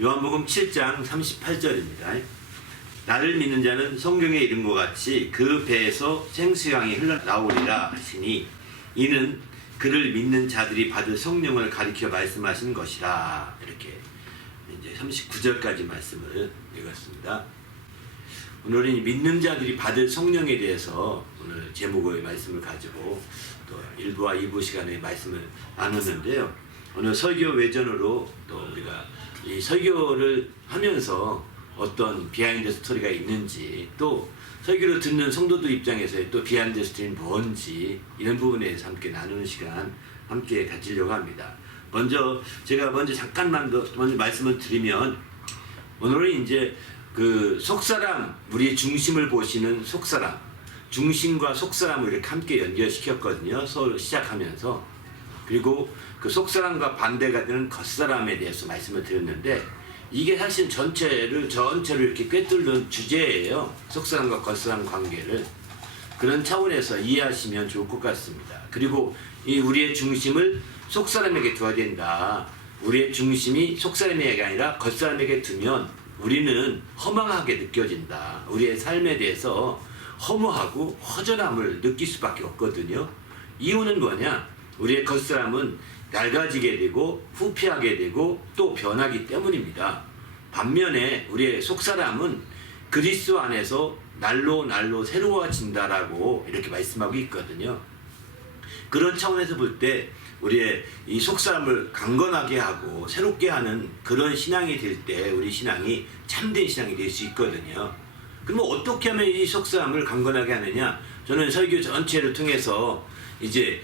요한복음 7장 38절입니다. 나를 믿는 자는 성경에 이른 것 같이 그 배에서 생수강이 흘러나오리라 하시니 이는 그를 믿는 자들이 받을 성령을 가리켜 말씀하신 것이라. 이렇게 이제 39절까지 말씀을 읽었습니다. 오늘은 믿는 자들이 받을 성령에 대해서 오늘 제목의 말씀을 가지고 또 1부와 2부 시간에 말씀을 나눴는데요. 오늘 설교 외전으로 또 우리가 이 설교를 하면서 어떤 비하인드 스토리가 있는지, 또 설교를 듣는 성도들 입장에서의 또 비하인드 스토리는 뭔지, 이런 부분에 대해서 함께 나누는 시간 함께 가지려고 합니다. 제가 잠깐만 더 말씀을 드리면, 오늘은 이제 그 속사람, 우리의 중심을 보시는 속사람, 중심과 속사람을 이렇게 함께 연결시켰거든요. 서로 시작하면서. 그리고 그 속사람과 반대가 되는 겉사람에 대해서 말씀을 드렸는데, 이게 사실 전체를 이렇게 꿰뚫는 주제예요. 속사람과 겉사람 관계를. 그런 차원에서 이해하시면 좋을 것 같습니다. 그리고 이 우리의 중심을 속사람에게 두어야 된다. 우리의 중심이 속사람에게 아니라 겉사람에게 두면 우리는 허망하게 느껴진다. 우리의 삶에 대해서 허무하고 허전함을 느낄 수밖에 없거든요. 이유는 뭐냐? 우리의 겉사람은 낡아지게 되고 후피하게 되고 또 변하기 때문입니다. 반면에 우리의 속사람은 그리스도 안에서 날로 새로워진다라고 이렇게 말씀하고 있거든요. 그런 차원에서 볼 때 우리의 이 속사람을 강건하게 하고 새롭게 하는 그런 신앙이 될 때 우리 신앙이 참된 신앙이 될 수 있거든요. 그러면 어떻게 하면 이 속사람을 강건하게 하느냐? 저는 설교 전체를 통해서 이제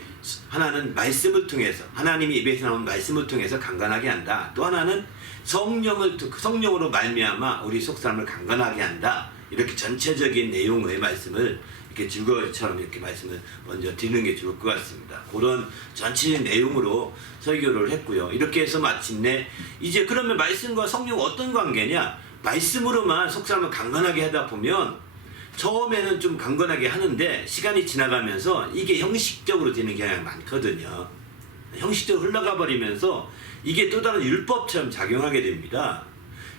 하나는 말씀을 통해서, 하나님이 입에서 나온 말씀을 통해서 강건하게 한다. 또 하나는 성령으로 말미암아 우리 속사람을 강건하게 한다. 이렇게 전체적인 내용의 말씀을 이렇게 줄거리처럼 이렇게 말씀을 먼저 드리는 게 좋을 것 같습니다. 그런 전체적인 내용으로 설교를 했고요. 이렇게 해서 마침내 이제 그러면 말씀과 성령 어떤 관계냐? 말씀으로만 속사람을 강건하게 하다 보면 처음에는 좀 강건하게 하는데 시간이 지나가면서 이게 형식적으로 되는 경향이 많거든요. 형식적으로 흘러가 버리면서 이게 또 다른 율법처럼 작용하게 됩니다.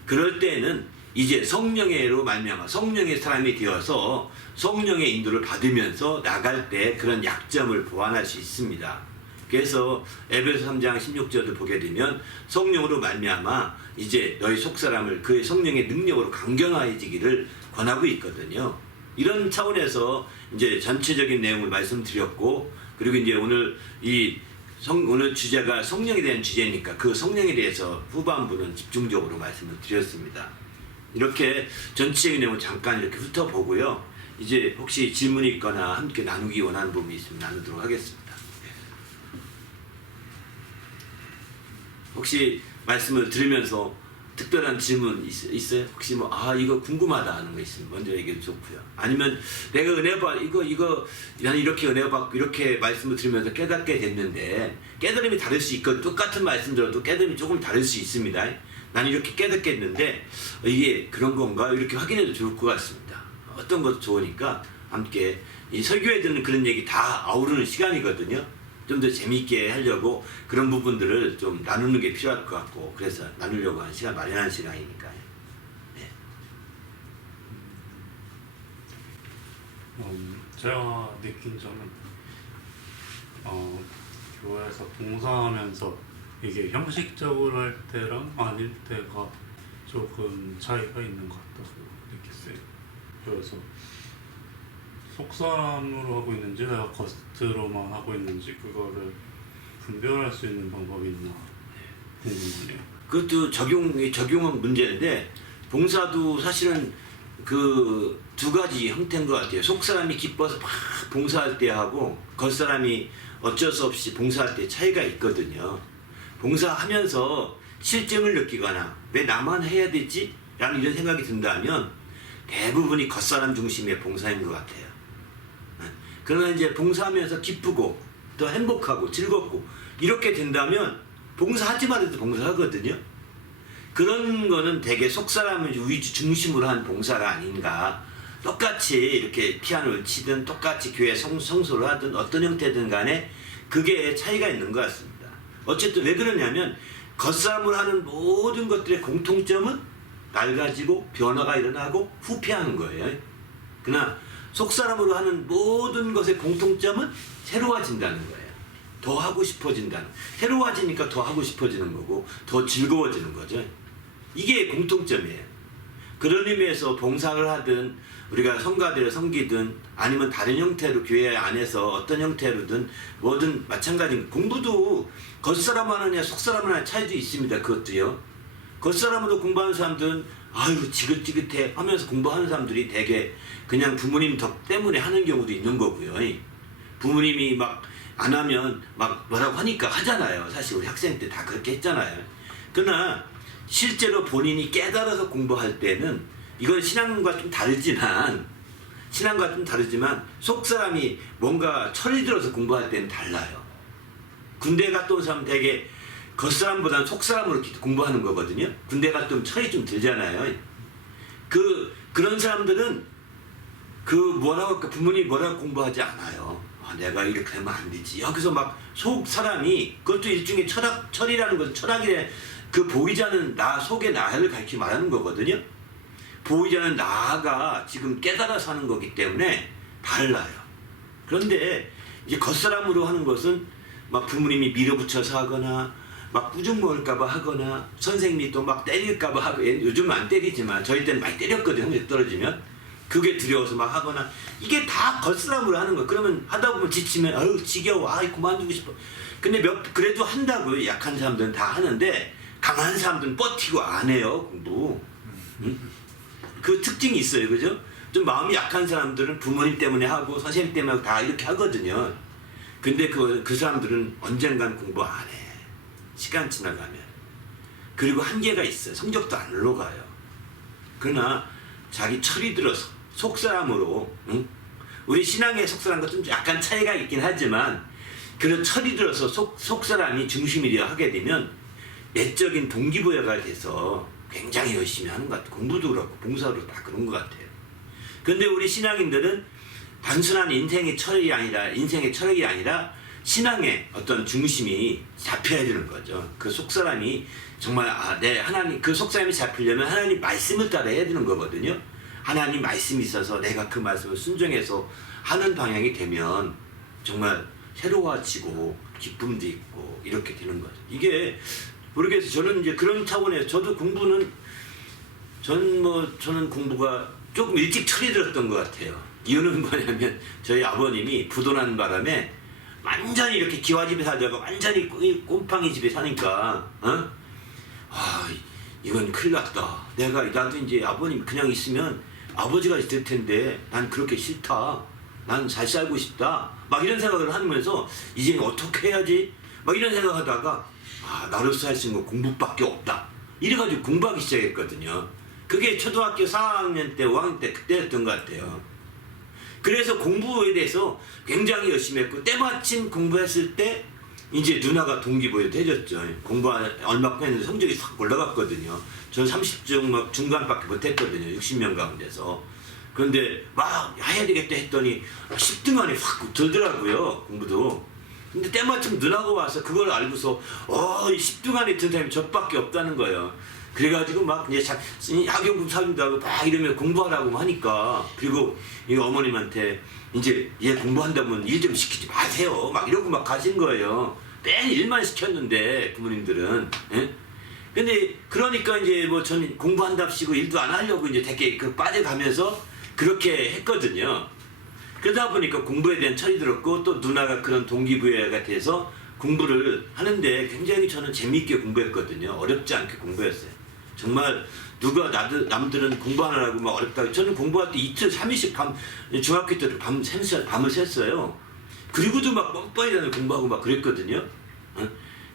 그럴 때는 이제 성령으로 말미암아 성령의 사람이 되어서 성령의 인도를 받으면서 나갈 때 그런 약점을 보완할 수 있습니다. 그래서 에베소 3장 16절을 보게 되면 성령으로 말미암아 이제 너희 속사람을 그의 성령의 능력으로 강건해지기를 권하고 있거든요. 이런 차원에서 이제 전체적인 내용을 말씀드렸고, 그리고 이제 오늘 오늘 주제가 성령에 대한 주제니까 그 성령에 대해서 후반부는 집중적으로 말씀을 드렸습니다. 이렇게 전체적인 내용을 잠깐 이렇게 훑어보고요. 이제 혹시 질문이 있거나 함께 나누기 원하는 부분이 있으면 나누도록 하겠습니다. 혹시 말씀을 들으면서 특별한 질문 있어요? 혹시 이거 궁금하다 하는 거 있으면 먼저 얘기해도 좋고요. 아니면 내가 은혜 받 나는 이렇게 은혜 받고 이렇게 말씀을 들으면서 깨닫게 됐는데, 깨달음이 다를 수 있거든. 똑같은 말씀 들어도 깨달음이 조금 다를 수 있습니다. 나는 이렇게 깨닫겠는데 이게 그런 건가? 이렇게 확인해도 좋을 것 같습니다. 어떤 것도 좋으니까 함께 이 설교에 듣는 그런 얘기 다 아우르는 시간이거든요. 좀 더 재미있게 하려고 그런 부분들을 좀 나누는 게 필요할 것 같고, 그래서 나누려고 하는 시간, 마련한 시간이니까요. 네. 제가 느낀 점은 교회에서 봉사하면서 이게 형식적으로 할 때랑 아닐 때가 조금 차이가 있는 것 같다고 느꼈어요. 그래서 속사람으로 하고 있는지 내가 겉으로만 하고 있는지 그거를 분별할 수 있는 방법이 있나 궁금하네요. 그것도 적용은 문제인데, 봉사도 사실은 그 두 가지 형태인 것 같아요. 속사람이 기뻐서 막 봉사할 때 하고 겉사람이 어쩔 수 없이 봉사할 때 차이가 있거든요. 봉사하면서 실증을 느끼거나 왜 나만 해야 되지? 라는 이런 생각이 든다면 대부분이 겉사람 중심의 봉사인 것 같아요. 그러나 이제 봉사하면서 기쁘고 또 행복하고 즐겁고 이렇게 된다면 봉사하지만 해도 봉사하거든요. 그런 거는 되게 속사람을 위주 중심으로 한 봉사가 아닌가. 똑같이 이렇게 피아노를 치든 똑같이 교회 성소를 하든 어떤 형태든 간에 그게 차이가 있는 것 같습니다. 어쨌든 왜 그러냐면 겉사람을 하는 모든 것들의 공통점은 낡아지고 변화가 일어나고 후퇴하는 거예요. 그러나 속사람으로 하는 모든 것의 공통점은 새로워진다는 거예요. 더 하고 싶어진다는. 새로워지니까 더 하고 싶어지는 거고 더 즐거워지는 거죠. 이게 공통점이에요. 그런 의미에서 봉사를 하든 우리가 성가대를 섬기든 아니면 다른 형태로 교회 안에서 어떤 형태로든 뭐든 마찬가지입니다. 공부도 겉사람 하느냐 속사람 하느냐 차이도 있습니다. 그것도요. 겉사람으로 공부하는 사람들은 아유 지긋지긋해 하면서 공부하는 사람들이 대개 그냥 부모님 덕 때문에 하는 경우도 있는 거고요. 부모님이 막 안 하면 막 뭐라고 하니까 하잖아요. 사실 우리 학생 때 다 그렇게 했잖아요. 그러나 실제로 본인이 깨달아서 공부할 때는 이건 신앙과 좀 다르지만 속사람이 뭔가 철이 들어서 공부할 때는 달라요. 군대 갔다 온 사람 되게 겉사람보다는 속사람으로 공부하는 거거든요. 군대 갔다 오면 철이 좀 들잖아요. 그런 사람들은 부모님이 뭐라고 공부하지 않아요. 내가 이렇게 하면 안 되지. 여기서 막 속 사람이 그것도 일종의 철이라는 건 철학의 그 보이지 않는 나 속의 나를 가르쳐 말하는 거거든요. 보이지 않는 나가 지금 깨달아서 하는 거기 때문에 달라요. 그런데 이제 겉사람으로 하는 것은 막 부모님이 밀어붙여서 하거나 막 꾸중 먹을까봐 하거나 선생님이 또 막 때릴까봐 하고 요즘은 안 때리지만 저희 때는 많이 때렸거든요. 성적 떨어지면 그게 두려워서 막 하거나 이게 다 겉사람으로 하는 거예요. 그러면 하다 보면 지치면 아유 지겨워 그만두고 싶어. 근데 그래도 한다고요. 약한 사람들은 다 하는데 강한 사람들은 버티고 안 해요. 공부. 그 특징이 있어요. 그죠? 좀 마음이 약한 사람들은 부모님 때문에 하고 선생님 때문에 하고 다 이렇게 하거든요. 근데 그 사람들은 언젠간 공부 안 해. 시간 지나가면. 그리고 한계가 있어요. 성적도 안 올라가요. 그러나 자기 철이 들어서 속사람으로 우리 신앙의 속사람과 좀 약간 차이가 있긴 하지만 그런 철이 들어서 속사람이 중심이 되어 하게 되면 내적인 동기부여가 돼서 굉장히 열심히 하는 것 같아요. 공부도 그렇고 봉사도 다 그런 것 같아요. 그런데 우리 신앙인들은 단순한 인생의 철이 아니라 신앙의 어떤 중심이 잡혀야 되는 거죠. 그 속사람이 정말 하나님 그 속사람이 잡히려면 하나님 말씀을 따라 해야 되는 거거든요. 하나님 말씀이 있어서 내가 그 말씀을 순종해서 하는 방향이 되면 정말 새로워지고 기쁨도 있고 이렇게 되는 거죠. 이게 모르겠어요. 저는 이제 그런 차원에서 저도 저는 공부가 조금 일찍 철이 들었던 것 같아요. 이유는 뭐냐면 저희 아버님이 부도난 바람에 완전히 이렇게 기와집에 살다가 완전히 꼼팡이 집에 사니까 이건 큰일 났다. 나도 이제 아버님 그냥 있으면 아버지가 있을 텐데 난 그렇게 싫다. 난 잘 살고 싶다. 막 이런 생각을 하면서 이제는 어떻게 해야지? 막 이런 생각하다가 나로서 할 수 있는 건 공부밖에 없다. 이래가지고 공부하기 시작했거든요. 그게 초등학교 4학년 때 5학년 때 그때였던 것 같아요. 그래서 공부에 대해서 굉장히 열심히 했고 때마침 공부했을 때 이제 누나가 동기부여도 해줬죠. 공부 얼마 했는데 성적이 확 올라갔거든요. 저는 30중 중간밖에 못했거든요. 60명 가운데서. 그런데 막 해야 되겠다 했더니 10등 안에 확 들더라고요. 공부도. 근데 때마침 누나가 와서 그걸 알고서 10등 안에 든 사람이 저밖에 없다는 거예요. 그래가지고 막 이제 학용금 사준다고 하고 막 이러면 공부하라고 하니까 그리고 이 어머님한테 이제 얘 공부한다면 일 좀 시키지 마세요. 막 이러고 막 가신 거예요. 맨 일만 시켰는데 부모님들은. 예? 근데 그러니까 이제 저는 공부한답시고 일도 안 하려고 이제 되게 빠져가면서 그렇게 했거든요. 그러다 보니까 공부에 대한 철이 들었고 또 누나가 그런 동기부여가 돼서 공부를 하는데 굉장히 저는 재미있게 공부했거든요. 어렵지 않게 공부했어요. 정말 남들은 공부하느라고 막 어렵다고. 저는 공부할 때 이틀 3일씩 중학교 때 밤을 샜어요. 그리고도 막 뻔뻔히 공부하고 막 그랬거든요.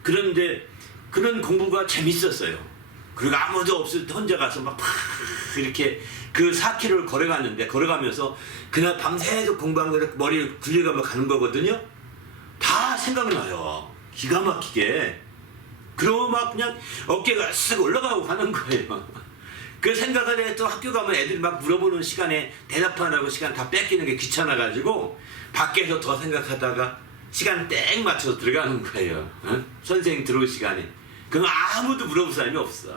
그런데 그런 공부가 재밌었어요. 그리고 아무도 없을 때 혼자 가서 막 이렇게 그 4km를 걸어가면서 그날 밤새도록 공부한 거 머리를 굴려가며 가는 거거든요. 다 생각나요. 기가 막히게. 그러고 막 그냥 어깨가 쓱 올라가고 가는 거예요. 그 생각을 해 또 학교 가면 애들이 막 물어보는 시간에 대답하느라고 시간 다 뺏기는 게 귀찮아가지고 밖에서 더 생각하다가 시간 땡 맞춰서 들어가는 거예요. 선생님 들어올 시간에. 그건 아무도 물어볼 사람이 없어.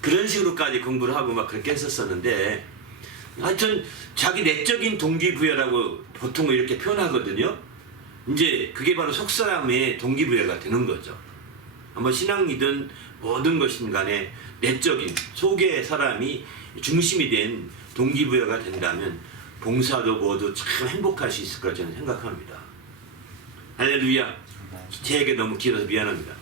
그런 식으로까지 공부를 하고 막 그렇게 했었었는데 하여튼 자기 내적인 동기부여라고 보통 이렇게 표현하거든요. 이제 그게 바로 속사람의 동기부여가 되는 거죠. 한번 신앙이든 모든 것이든 간에 내적인 속의 사람이 중심이 된 동기부여가 된다면 봉사도 뭐도 참 행복할 수 있을 거라 저는 생각합니다. 할렐루야. 제 얘기 너무 길어서 미안합니다.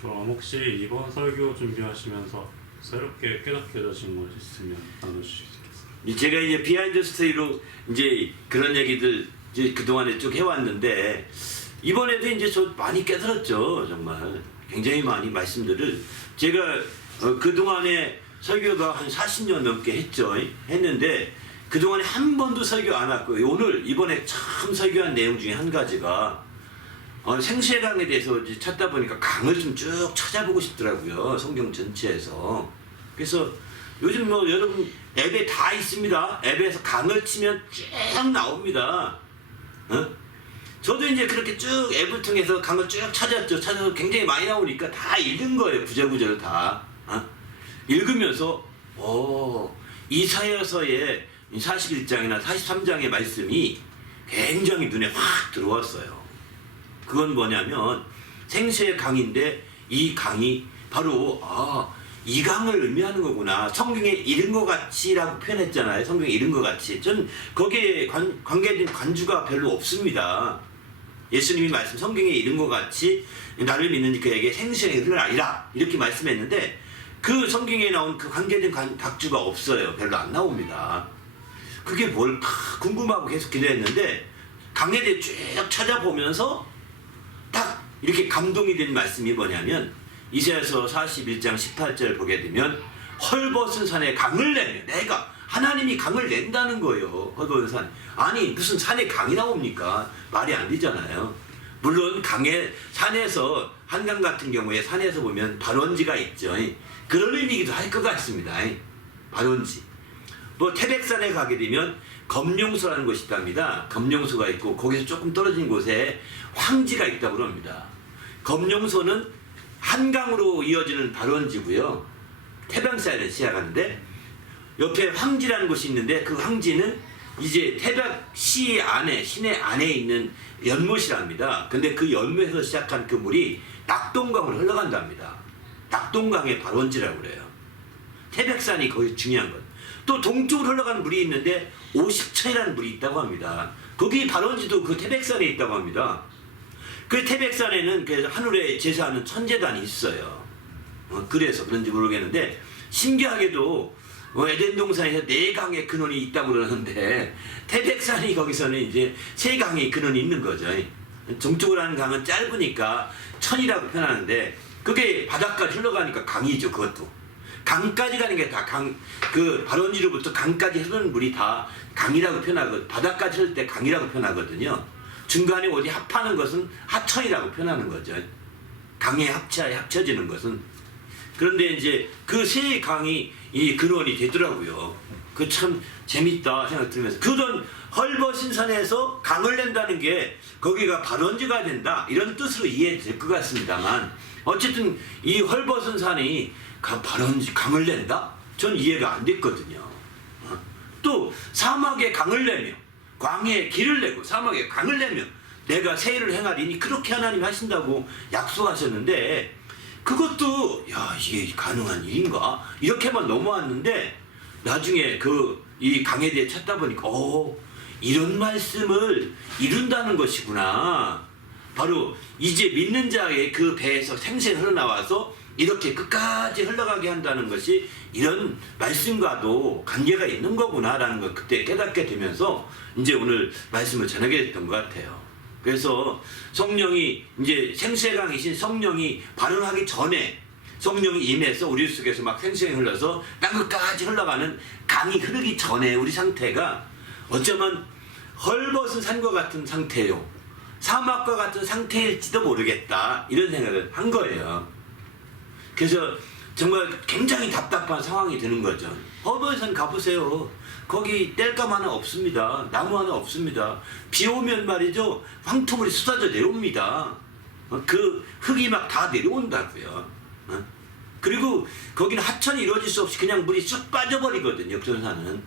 그럼 혹시 이번 설교 준비하시면서 새롭게 깨닫게 되신 것 있으면 나눠주시겠어요? 제가 이제 비하인드 스토리로 이제 그런 얘기들 이제 그동안에 쭉 해왔는데 이번에도 이제 저 많이 깨달았죠. 정말 굉장히 많이 말씀들을 제가 그동안에 설교가 한 40년 넘게 했는데 그동안에 한 번도 설교 안 했고 오늘 이번에 참 설교한 내용 중에 한 가지가 생수의 강에 대해서 이제 찾다 보니까 강을 좀 쭉 찾아보고 싶더라고요. 성경 전체에서. 그래서 요즘 뭐 여러분 앱에 다 있습니다. 앱에서 강을 치면 쭉 나옵니다. 저도 이제 그렇게 쭉 앱을 통해서 강을 쭉 찾았죠. 찾아서 굉장히 많이 나오니까 다 읽은 거예요. 구절구절 다. 읽으면서 이사야서의 41장이나 43장의 말씀이 굉장히 눈에 확 들어왔어요. 그건 뭐냐면 생수의 강인데 이 강이 바로 이 강을 의미하는 거구나. 성경에 이른 것 같이라고 표현했잖아요. 성경에 이른 것 같이. 전 거기에 관계된 관주가 별로 없습니다. 예수님이 말씀 성경에 이른 것 같이 나를 믿는 그에게 생수의 강을 아니라 이렇게 말씀했는데 그 성경에 나온 그 관계된 각주가 없어요. 별로 안 나옵니다. 그게 뭘까 궁금하고 계속 기도했는데 강에 대해 쭉 찾아보면서 딱 이렇게 감동이 된 말씀이 뭐냐면 이사야서 41장 18절 보게 되면 헐벗은 산에 강을 내며 내가 하나님이 강을 낸다는 거예요. 헐벗은 산. 아니 무슨 산에 강이 나옵니까? 말이 안 되잖아요. 물론 산에서 한강 같은 경우에 산에서 보면 발원지가 있죠. 그런 의미기도 할 것 같습니다. 발원지. 뭐 태백산에 가게 되면 검룡소라는 곳이 있답니다. 검룡소가 있고 거기서 조금 떨어진 곳에 황지가 있다고 합니다. 검룡소는 한강으로 이어지는 발원지고요. 태백산에 시작하는데 옆에 황지라는 곳이 있는데 그 황지는 이제 태백시 안에 시내 안에 있는 연못이랍니다. 근데 그 연못에서 시작한 그 물이 낙동강으로 흘러간답니다. 낙동강의 발원지라고 그래요. 태백산이 거기 중요한 것. 또 동쪽으로 흘러가는 물이 있는데 오십천이라는 물이 있다고 합니다. 거기 발원지도 그 태백산에 있다고 합니다. 그 태백산에는 그래서 하늘에 제사하는 천재단이 있어요. 그래서 그런지 모르겠는데 신기하게도 에덴 동산에서 4강의 근원이 있다고 그러는데 태백산이 거기서는 이제 3강의 근원이 있는 거죠. 동쪽으로 하는 강은 짧으니까 천이라고 표현하는데 그게 바닷가를 흘러가니까 강이죠. 그것도 강까지 가는 게 다 그 발원지로부터 강까지 흐르는 물이 다 강이라고 표현하고 바닷가지 흐를 때 강이라고 표현하거든요. 중간에 어디 합하는 것은 하천이라고 표현하는 거죠. 강에 합쳐지는 것은. 그런데 이제 그 세 강이 이 근원이 되더라고요. 그 참 재밌다 생각 들으면서 그런 헐벗은 산에서 강을 낸다는 게 거기가 발원지가 된다 이런 뜻으로 이해될 것 같습니다만 어쨌든 이 헐벗은 산이 발원지 강을 낸다? 전 이해가 안 됐거든요. 또 사막에 강을 내며 광야에 길을 내고 사막에 강을 내며 내가 세일을 행하리니 그렇게 하나님 하신다고 약속하셨는데 그것도 이게 가능한 일인가? 이렇게만 넘어왔는데 나중에 이 강에 대해 찾다 보니까 이런 말씀을 이룬다는 것이구나. 바로 이제 믿는 자의 그 배에서 생생히 흘러나와서 이렇게 끝까지 흘러가게 한다는 것이 이런 말씀과도 관계가 있는 거구나라는 걸 그때 깨닫게 되면서 이제 오늘 말씀을 전하게 됐던 것 같아요. 그래서 성령이 이제 생수의 강이신 성령이 발언하기 전에 성령이 임해서 우리 속에서 막 생수가 흘러서 땅끝까지 흘러가는 강이 흐르기 전에 우리 상태가 어쩌면 헐벗은 산과 같은 상태요. 사막과 같은 상태일지도 모르겠다. 이런 생각을 한 거예요. 그래서 정말 굉장히 답답한 상황이 되는 거죠. 허브에선 가보세요. 거기 땔감 하나 없습니다. 나무 하나 없습니다. 비 오면 말이죠. 황토물이 쏟아져 내려옵니다. 그 흙이 막 다 내려온다고요. 그리고 거기는 하천이 이루어질 수 없이 그냥 물이 쑥 빠져버리거든요. 그런 산은.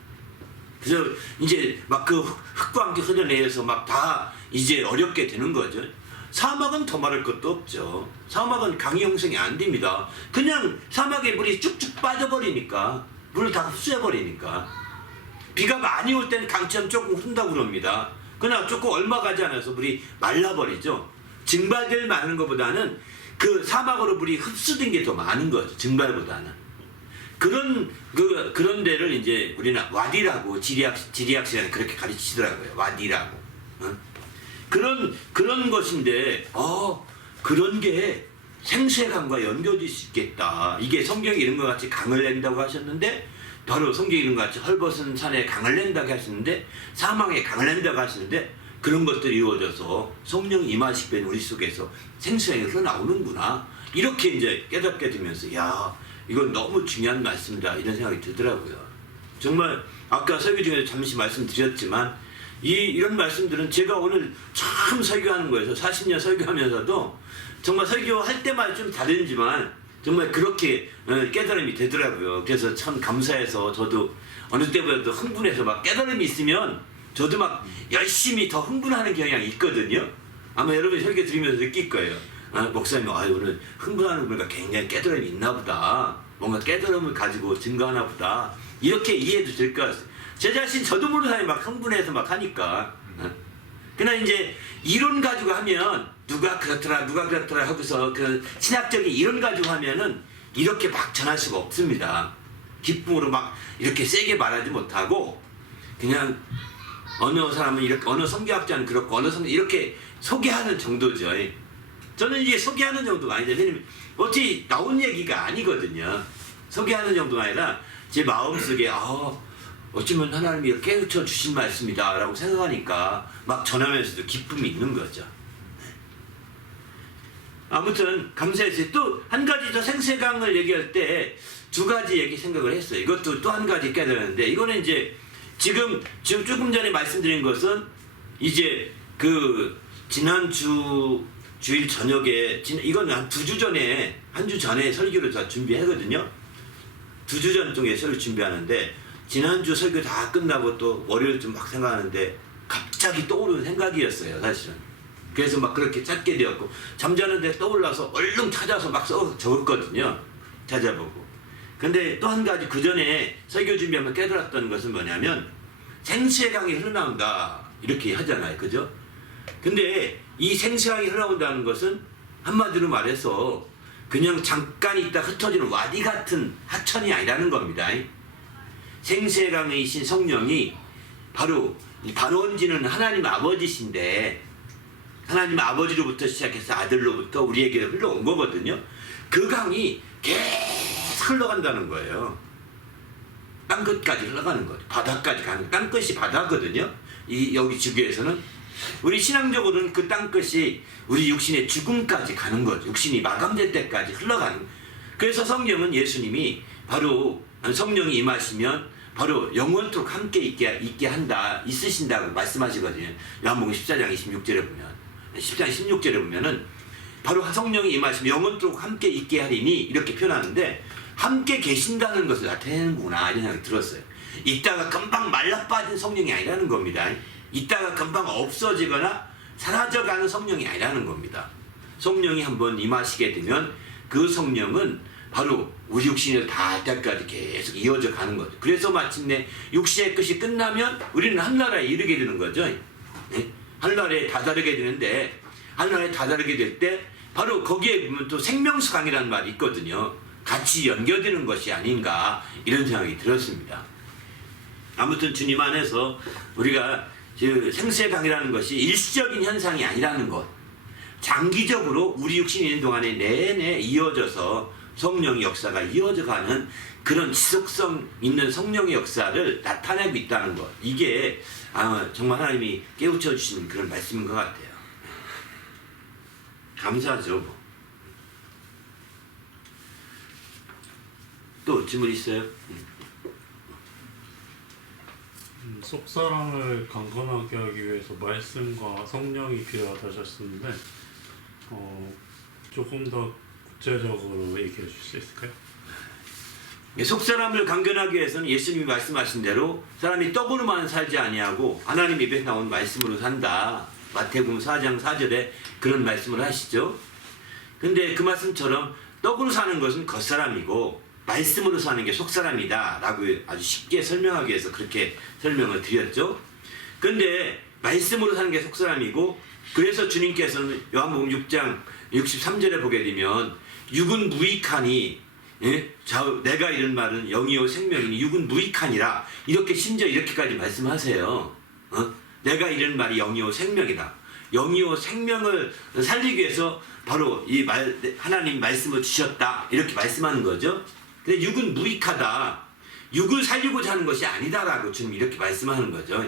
그래서 이제 막 그 흙과 함께 흘러내려서 막 다 이제 어렵게 되는 거죠. 사막은 더 말할 것도 없죠. 사막은 강이 형성이 안 됩니다. 그냥 사막에 물이 쭉쭉 빠져버리니까 물을 다 흡수해버리니까 비가 많이 올 때는 강처럼 조금 흐른다고 그럽니다. 그러나 조금 얼마 가지 않아서 물이 말라버리죠. 증발될 많은 것보다는 그 사막으로 물이 흡수된 게 더 많은 거죠. 증발보다는. 그런 데를 이제 우리는 와디라고 지리학 시간에 그렇게 가르치더라고요. 와디라고. 그런 것인데, 그런 게 생수의 강과 연결될 수 있겠다. 이게 성경이 이런 것 같이 강을 낸다고 하셨는데, 바로 성경이 이런 것 같이 헐벗은 산에 강을 낸다고 하셨는데, 사망에 강을 낸다고 하시는데, 그런 것들이 이루어져서 성령 임하시면 우리 속에서 생수의 강이 흘러나오는구나. 이렇게 이제 깨닫게 되면서, 야, 이건 너무 중요한 말씀이다. 이런 생각이 들더라고요. 정말, 아까 설교 중에 잠시 말씀드렸지만, 이런 말씀들은 제가 오늘 참 설교하는 거에서 40년 설교하면서도 정말 설교할 때마다 좀 다르지만 정말 그렇게 깨달음이 되더라고요. 그래서 참 감사해서 저도 어느 때보다도 흥분해서 막 깨달음이 있으면 저도 막 열심히 더 흥분하는 경향이 있거든요. 아마 여러분이 설교 들으면서 느낄 거예요. 목사님, 오늘 흥분하는 거니까 굉장히 깨달음이 있나 보다. 뭔가 깨달음을 가지고 증거하나 보다. 이렇게 이해도 될 것 같아요. 제 자신 저도 모르는 사람이 막 흥분해서 막 하니까. 그러나 이제 이론 가지고 하면 누가 그렇더라 하고서 그 신학적인 이론 가지고 하면은 이렇게 막 전할 수가 없습니다. 기쁨으로 막 이렇게 세게 말하지 못하고 그냥 어느 사람은 이렇게 어느 성경학자는 그렇고 어느 성경 이렇게 소개하는 정도죠. 저는 이게 소개하는 정도가 아니죠. 왜냐면 어찌 나온 얘기가 아니거든요. 소개하는 정도가 아니라 제 마음속에 어쩌면 하나님이 이렇게 깨우쳐 주신 말씀이다 라고 생각하니까 막 전하면서도 기쁨이 있는 거죠. 아무튼 감사했어요. 또 한 가지 더 생세강을 얘기할 때 두 가지 얘기 생각을 했어요. 이것도 또 한 가지 깨달았는데 이거는 이제 지금 조금 전에 말씀드린 것은 이제 그 지난 주일 저녁에 이건 한 2주 전에 한 주 전에 설교를 다 준비하거든요. 2주 전 쪽에 설교 준비하는데 지난주 설교 다 끝나고 또 월요일쯤 막 생각하는데 갑자기 떠오르는 생각이었어요, 사실은. 그래서 막 그렇게 찾게 되었고 잠자는데 떠올라서 얼른 찾아서 막 적었거든요. 찾아보고. 근데 또 한 가지 그 전에 설교 준비하면 깨달았던 것은 뭐냐면 생수의 강이 흘러나온다 이렇게 하잖아요, 그죠? 근데 이 생수의 강이 흘러나온다는 것은 한마디로 말해서 그냥 잠깐 있다 흩어지는 와디 같은 하천이 아니라는 겁니다. 생수의 강이신 성령이 바로 발원지는 하나님 아버지신데 하나님 아버지로부터 시작해서 아들로부터 우리에게 흘러온 거거든요. 그 강이 계속 흘러간다는 거예요. 땅끝까지 흘러가는 거죠. 바다까지 가는 거예요. 땅끝이 바다거든요. 여기 지구에서는 우리 신앙적으로는 그 땅끝이 우리 육신의 죽음까지 가는 거죠. 육신이 마감될 때까지 흘러가는 거예요. 그래서 성경은 예수님이 바로 성령이 임하시면 바로 영원토록 함께 있게 한다, 있으신다고 말씀하시거든요. 요한복음 14장 26절에 보면, 14장 16절에 보면은 바로 성령이 임하시면 영원토록 함께 있게 하리니 이렇게 표현하는데 함께 계신다는 것을 나타내는구나 이런 생각이 들었어요. 있다가 금방 말라 빠진 성령이 아니라는 겁니다. 있다가 금방 없어지거나 사라져가는 성령이 아니라는 겁니다. 성령이 한번 임하시게 되면 그 성령은 바로 우리 육신을 다할 때까지 계속 이어져 가는 거죠. 그래서 마침내 육신의 끝이 끝나면 우리는 한나라에 이르게 되는 거죠. 네? 한나라에 다다르게 되는데 한나라에 다다르게 될 때 바로 거기에 보면 또 생명수 강이라는 말이 있거든요. 같이 연결되는 것이 아닌가 이런 생각이 들었습니다. 아무튼 주님 안에서 우리가 생수의 강이라는 것이 일시적인 현상이 아니라는 것, 장기적으로 우리 육신이 있는 동안에 내내 이어져서 성령의 역사가 이어져가는 그런 지속성 있는 성령의 역사를 나타내고 있다는 것, 이게 정말 하나님이 깨우쳐 주시는 그런 말씀인 것 같아요. 감사하죠. 또 질문 있어요? 속사람을 강건하게 하기 위해서 말씀과 성령이 필요하다 하셨는데 조금 더 구체적으로 얘기해 줄 수 있을까요? 속사람을 강건하기 위해서는 예수님이 말씀하신 대로 사람이 떡으로만 살지 아니하고 하나님 입에서 나온 말씀으로 산다. 마태복음 4장 4절에 그런 말씀을 하시죠. 근데 그 말씀처럼 떡으로 사는 것은 겉사람이고 말씀으로 사는 게 속사람이다 라고 아주 쉽게 설명하기 위해서 그렇게 설명을 드렸죠. 근데 말씀으로 사는 게 속사람이고, 그래서 주님께서는 요한복음 6장 63절에 보게 되면 육은 무익하니, 예? 내가 이런 말은 영이요 생명이니 육은 무익하니라, 이렇게 심지어 이렇게까지 말씀하세요. 내가 이런 말이 영이요 생명이다. 영이요 생명을 살리기 위해서 바로 이 하나님 말씀을 주셨다, 이렇게 말씀하는 거죠. 근데 육은 무익하다, 육을 살리고자 하는 것이 아니다라고 지금 이렇게 말씀하는 거죠.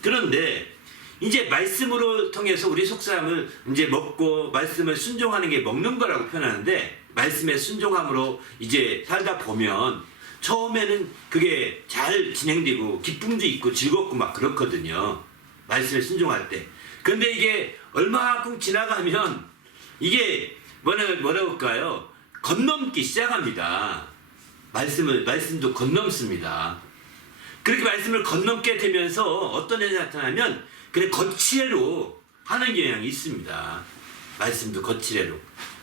그런데 이제 말씀으로 통해서 우리 속사람을 이제 먹고 말씀을 순종하는 게 먹는 거라고 표현하는데, 말씀에 순종함으로 이제 살다 보면 처음에는 그게 잘 진행되고 기쁨도 있고 즐겁고 막 그렇거든요. 말씀에 순종할 때. 근데 이게 얼마만큼 지나가면 이게 뭐라고 할까요? 건넘기 시작합니다. 말씀도 건넘습니다. 그렇게 말씀을 건넘게 되면서 어떤 일이 나타나면 그냥 거칠애로 하는 경향이 있습니다. 말씀도 거칠애로.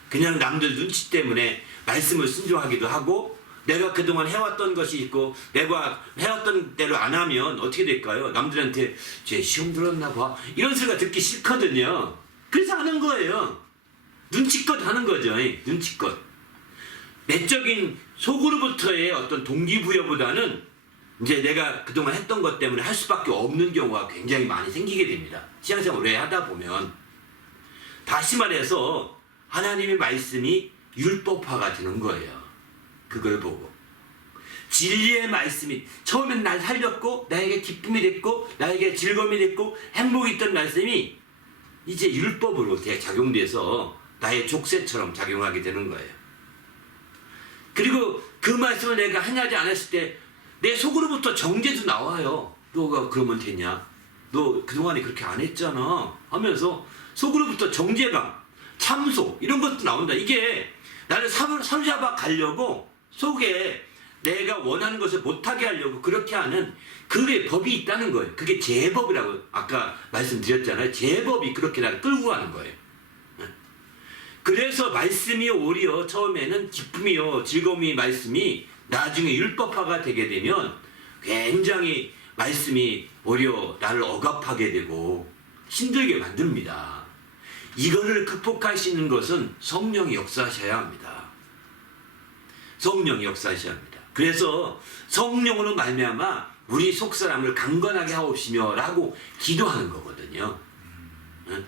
그냥 남들 눈치 때문에 말씀을 순종하기도 하고, 내가 그동안 해왔던 것이 있고 내가 해왔던 대로 안 하면 어떻게 될까요? 남들한테 쟤 시험 들었나 봐, 이런 소리가 듣기 싫거든요. 그래서 하는 거예요. 눈치껏 하는 거죠. 눈치껏. 내적인 속으로부터의 어떤 동기부여보다는 이제 내가 그동안 했던 것 때문에 할 수밖에 없는 경우가 굉장히 많이 생기게 됩니다. 신앙생활 오래 하다 보면. 다시 말해서 하나님의 말씀이 율법화가 되는 거예요. 그걸 보고. 진리의 말씀이 처음엔 날 살렸고 나에게 기쁨이 됐고 나에게 즐거움이 됐고 행복이 있던 말씀이 이제 율법으로 작용돼서 나의 족쇄처럼 작용하게 되는 거예요. 그리고 그 말씀을 내가 행하지 않았을 때 내 속으로부터 정죄도 나와요. 너가 그러면 되냐? 너 그동안에 그렇게 안 했잖아 하면서 속으로부터 정죄감, 참소, 이런 것도 나온다. 이게 나를 사로잡아 가려고 속에 내가 원하는 것을 못하게 하려고 그렇게 하는 그의 법이 있다는 거예요. 그게 제법이라고 아까 말씀드렸잖아요. 제법이 그렇게 나를 끌고 가는 거예요. 그래서 말씀이 오히려 처음에는 기쁨이요 즐거움이 말씀이 나중에 율법화가 되게 되면 굉장히 말씀이 오히려 나를 억압하게 되고 힘들게 만듭니다. 이거를 극복하시는 것은 성령이 역사하셔야 합니다. 성령이 역사하셔야 합니다. 그래서 성령으로 말미암아 우리 속사람을 강건하게 하옵시며 라고 기도하는 거거든요.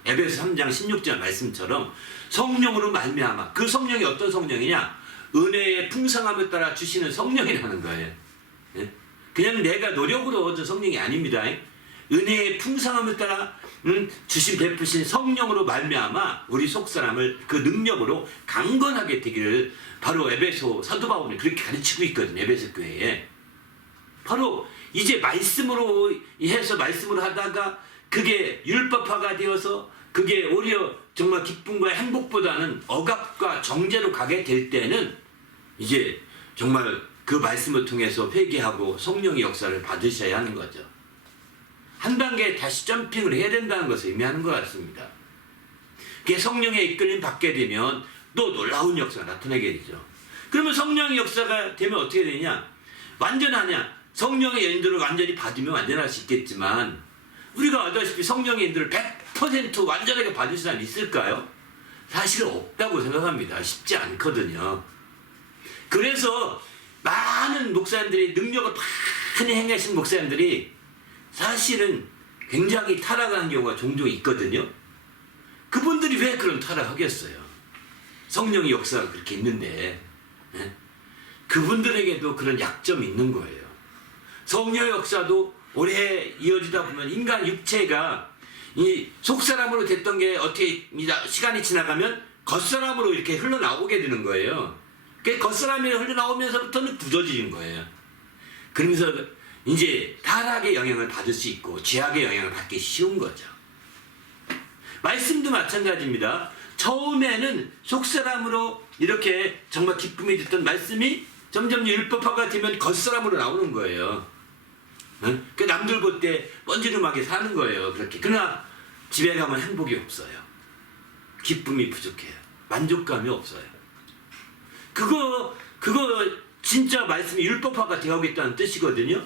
에베소 3장 16절 말씀처럼 성령으로 말미암아, 그 성령이 어떤 성령이냐? 은혜의 풍성함을 따라 주시는 성령이라는 거예요. 그냥 내가 노력으로 얻은 성령이 아닙니다. 은혜의 풍성함을 따라 주신 베푸신 성령으로 말미암아 우리 속사람을 그 능력으로 강건하게 되기를 바로 에베소 사도 바울이 그렇게 가르치고 있거든요. 에베소 교회에. 바로 이제 말씀으로 해서 말씀으로 하다가 그게 율법화가 되어서 그게 오히려 정말 기쁨과 행복보다는 억압과 정죄로 가게 될 때는 이제 정말 그 말씀을 통해서 회개하고 성령의 역사를 받으셔야 하는 거죠. 한 단계 다시 점핑을 해야 된다는 것을 의미하는 것 같습니다. 그게 성령의 이끌림 받게 되면 또 놀라운 역사가 나타나게 되죠. 그러면 성령의 역사가 되면 어떻게 되냐? 완전하냐? 성령의 인도를 완전히 받으면 완전할 수 있겠지만 우리가 알다시피 성령의 인도를 100% 완전하게 받을 사람이 있을까요? 사실은 없다고 생각합니다. 쉽지 않거든요. 그래서 많은 목사님들이 능력을 많이 행하신 목사님들이 사실은 굉장히 타락하는 경우가 종종 있거든요. 그분들이 왜 그런 타락하겠어요? 성령의 역사가 그렇게 있는데 그분들에게도 그런 약점이 있는 거예요. 성령의 역사도 오래 이어지다 보면 인간 육체가 이 속사람으로 됐던 게 어떻게 시간이 지나가면 겉사람으로 이렇게 흘러나오게 되는 거예요. 그 겉사람이 흘러나오면서부터는 굳어지는 거예요. 그러면서 이제 타락의 영향을 받을 수 있고 죄악의 영향을 받기 쉬운 거죠. 말씀도 마찬가지입니다. 처음에는 속사람으로 이렇게 정말 기쁨이 됐던 말씀이 점점 율법화가 되면 겉사람으로 나오는 거예요. 응? 그 남들 볼 때 뻔지름하게 사는 거예요. 그렇게. 그러나 집에 가면 행복이 없어요. 기쁨이 부족해요. 만족감이 없어요. 그거 진짜 말씀이 율법화가 되어오겠다는 뜻이거든요.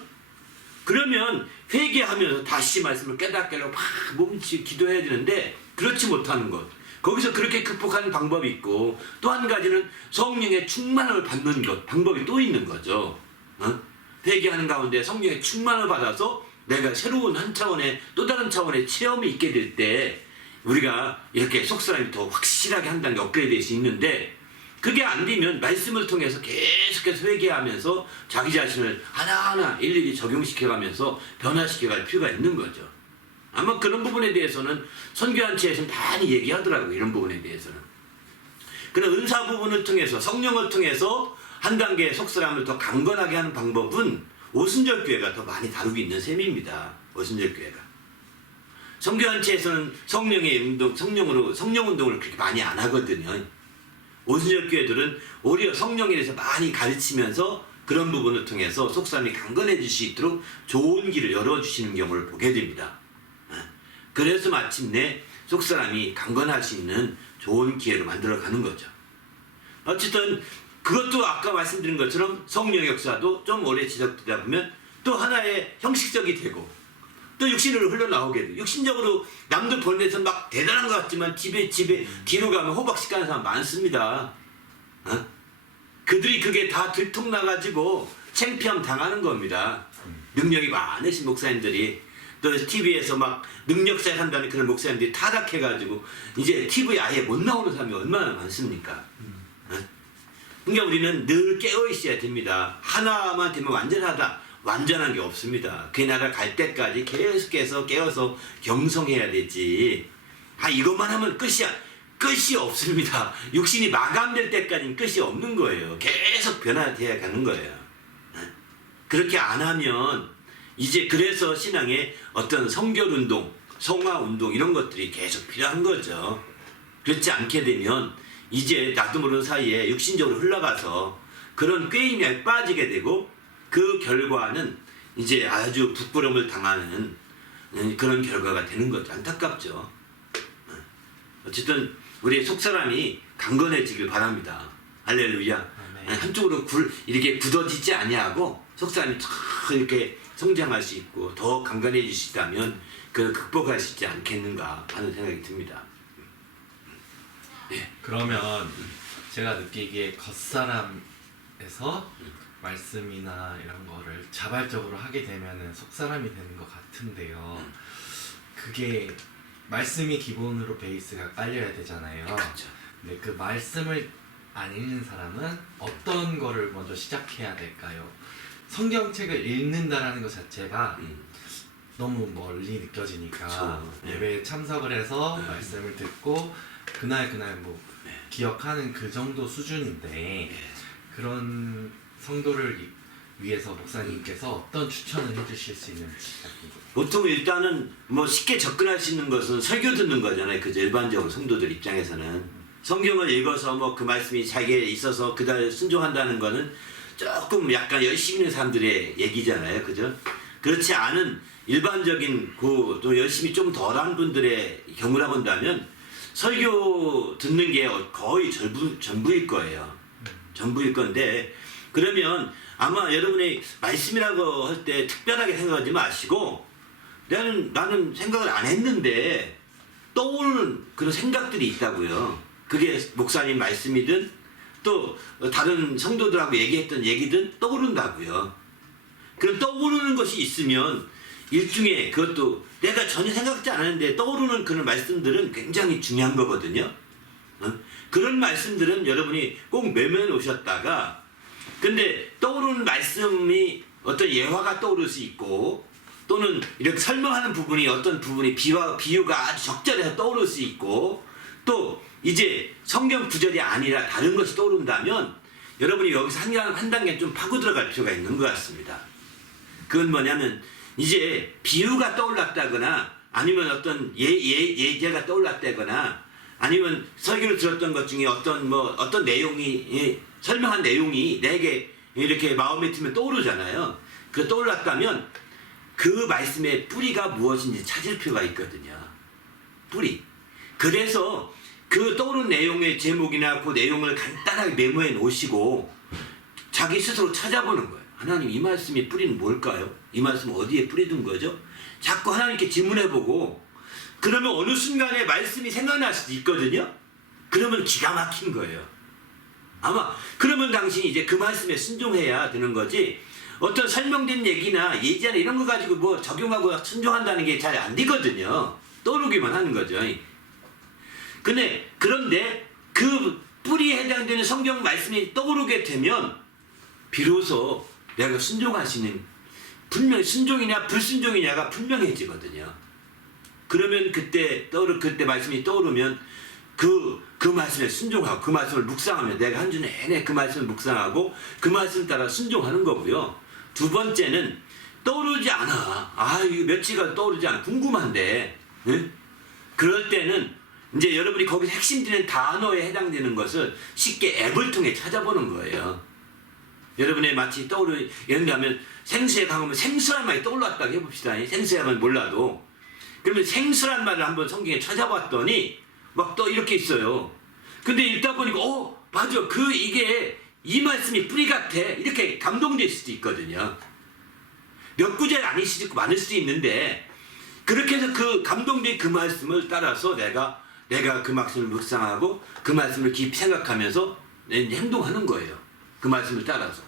그러면 회개하면서 다시 말씀을 깨닫게 막 몸치 기도해야 되는데 그렇지 못하는 것. 거기서 그렇게 극복하는 방법이 있고 또 한 가지는 성령의 충만을 받는 것. 방법이 또 있는 거죠. 회개하는 가운데 성령의 충만을 받아서 내가 새로운 한 차원의 또 다른 차원의 체험이 있게 될 때 우리가 이렇게 속사람이 더 확실하게 한 단계 업그레이드 될 수 있는데 그게 안 되면 말씀을 통해서 계속해서 회개하면서 자기 자신을 하나하나 일일이 적용시켜가면서 변화시켜갈 필요가 있는 거죠. 아마 그런 부분에 대해서는 선교한체에서 많이 얘기하더라고요. 이런 부분에 대해서는. 그런 은사 부분을 통해서 성령을 통해서 한 단계 속사람을 더 강건하게 하는 방법은 오순절교회가 더 많이 다루고 있는 셈입니다. 오순절교회가. 선교한체에서는 성령의 운동, 성령 운동을 그렇게 많이 안 하거든요. 오순절교회들은 오히려 성령에 대해서 많이 가르치면서 그런 부분을 통해서 속사람이 강건해질 수 있도록 좋은 길을 열어주시는 경우를 보게 됩니다. 그래서 마침내 속사람이 강건할 수 있는 좋은 기회로 만들어가는 거죠. 어쨌든 그것도 아까 말씀드린 것처럼 성령의 역사도 좀 오래 지속되다 보면 또 하나의 형식적이 되고 또 육신으로 흘러나오게 돼요. 육신적으로 남들 보는 데서 막 대단한 것 같지만 집에 뒤로 가면 호박씨 가는 사람 많습니다. 그들이 그게 다 들통나가지고 창피함 당하는 겁니다. 능력이 많으신 목사님들이 또 TV에서 막 능력자 한다는 그런 목사님들이 타락해가지고 이제 TV에 아예 못 나오는 사람이 얼마나 많습니까? 그러니까 우리는 늘 깨어 있어야 됩니다. 하나만 되면 완전하다. 완전한 게 없습니다. 그 나라 갈 때까지 계속해서 깨어서 경성해야 되지. 이것만 하면 끝이야. 끝이 없습니다. 육신이 마감될 때까지는 끝이 없는 거예요. 계속 변화되어 가는 거예요. 그렇게 안 하면 이제 그래서 신앙에 어떤 성결운동, 성화운동 이런 것들이 계속 필요한 거죠. 그렇지 않게 되면 이제 나도 모르는 사이에 육신적으로 흘러가서 그런 꾀임에 빠지게 되고 그 결과는 이제 아주 부끄러움을 당하는 그런 결과가 되는 거죠. 안타깝죠. 어쨌든 우리 속사람이 강건해지길 바랍니다. 할렐루야. 한쪽으로 이렇게 굳어지지 아니하고 속사람이 이렇게 성장할 수 있고 더 강건해질 수 있다면 그 극복할 수 있지 않겠는가 하는 생각이 듭니다. 네. 그러면 제가 느끼기에 겉사람에서 말씀이나 이런 거를 자발적으로 하게 되면은 속사람이 되는 것 같은데요. 그게 말씀이 기본으로 베이스가 깔려야 되잖아요. 그렇죠. 근데 그 말씀을 안 읽는 사람은 어떤 거를 먼저 시작해야 될까요? 성경책을 읽는다라는 것 자체가 너무 멀리 느껴지니까 그쵸. 예배에 참석을 해서 말씀을 듣고 그날 뭐 네. 기억하는 그 정도 수준인데 네. 그런 성도를 위해서 목사님께서 어떤 추천을 해주실 수 있는지 보통 일단은 뭐 쉽게 접근할 수 있는 것은 설교 듣는 거잖아요. 그죠? 일반적으로 성도들 입장에서는 성경을 읽어서 뭐 그 말씀이 자기에 있어서 그달 순종한다는 거는 조금 약간 열심히 있는 사람들의 얘기잖아요. 그죠? 그렇지 않은 일반적인 또 열심히 좀 덜한 분들의 경우라 본다면 설교 듣는 게 거의 전부일 거예요. 전부일 건데 그러면 아마 여러분이 말씀이라고 할 때 특별하게 생각하지 마시고 나는 생각을 안 했는데 떠오르는 그런 생각들이 있다고요. 그게 목사님 말씀이든 또 다른 성도들하고 얘기했던 얘기든 떠오른다고요. 그런 떠오르는 것이 있으면 일종의 그것도 내가 전혀 생각지 않았는데 떠오르는 그런 말씀들은 굉장히 중요한 거거든요. 그런 말씀들은 여러분이 꼭 메모해 놓으셨다가 근데 떠오르는 말씀이 어떤 예화가 떠오를 수 있고 또는 이렇게 설명하는 부분이 어떤 부분이 비유가 아주 적절해서 떠오를 수 있고 또 이제 성경 구절이 아니라 다른 것이 떠오른다면 여러분이 여기서 한 단계 좀 파고 들어갈 필요가 있는 것 같습니다. 그건 뭐냐면 이제 비유가 떠올랐다거나 아니면 어떤 예제가 떠올랐다거나 아니면 설교를 들었던 것 중에 어떤 내용이 설명한 내용이 내게 이렇게 마음에 들면 떠오르잖아요. 그 떠올랐다면 그 말씀의 뿌리가 무엇인지 찾을 필요가 있거든요. 뿌리. 그래서 그 떠오른 내용의 제목이나 그 내용을 간단하게 메모해 놓으시고 자기 스스로 찾아보는 거예요. 하나님, 이 말씀의 뿌리는 뭘까요? 이 말씀은 어디에 뿌리 둔 거죠? 자꾸 하나님께 질문해보고 그러면 어느 순간에 말씀이 생각날 수도 있거든요. 그러면 기가 막힌 거예요. 아마 그러면 당신이 이제 그 말씀에 순종해야 되는 거지, 어떤 설명된 얘기나 예제나 이런 거 가지고 뭐 적용하고 순종한다는 게 잘 안 되거든요. 떠오르기만 하는 거죠. 그런데 그 뿌리에 해당되는 성경 말씀이 떠오르게 되면 비로소 내가 순종할 수 있는, 분명히 순종이냐 불순종이냐가 분명해지거든요. 그러면 그때 말씀이 떠오르면 그 말씀에 순종하고 그 말씀을 묵상하면 내가 한 주 내내 그 말씀을 묵상하고 그 말씀 따라 순종하는 거고요. 두 번째는 떠오르지 않아. 이거 며칠간 떠오르지 않아. 궁금한데. 응? 그럴 때는 이제 여러분이 거기서 핵심되는 단어에 해당되는 것을 쉽게 앱을 통해 찾아보는 거예요. 여러분의 마치 예를 들면 생수에 가면 생수란 말이 떠올랐다고 해봅시다. 생수라면 몰라도. 그러면 생수란 말을 한번 성경에 찾아봤더니 막 또 이렇게 있어요. 근데 읽다 보니까 맞아, 이게 이 말씀이 뿌리 같아, 이렇게 감동될 수도 있거든요. 몇 구절 아닐 수도 있고 많을 수도 있는데, 그렇게 해서 그 감동된 그 말씀을 따라서 내가 그 말씀을 묵상하고 그 말씀을 깊이 생각하면서 행동하는 거예요. 그 말씀을 따라서.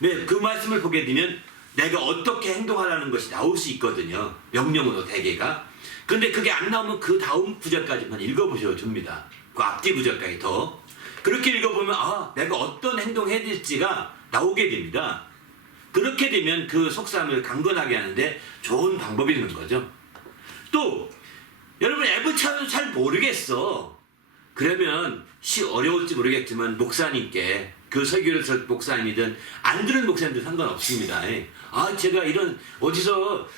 그 말씀을 보게 되면 내가 어떻게 행동하라는 것이 나올 수 있거든요. 명령으로 대개가. 근데 그게 안 나오면 그 다음 구절까지만 읽어보셔도 됩니다. 그 앞뒤 구절까지 더. 그렇게 읽어보면 내가 어떤 행동해야 될지가 나오게 됩니다. 그렇게 되면 그 속삭임을 강건하게 하는데 좋은 방법이 되는 거죠. 또 여러분 앱을 찾아도 잘 모르겠어. 그러면 어려울지 모르겠지만 목사님께, 그 설교를 들은 목사님이든 안 들은 목사님도 상관없습니다. 제가 이런 어디서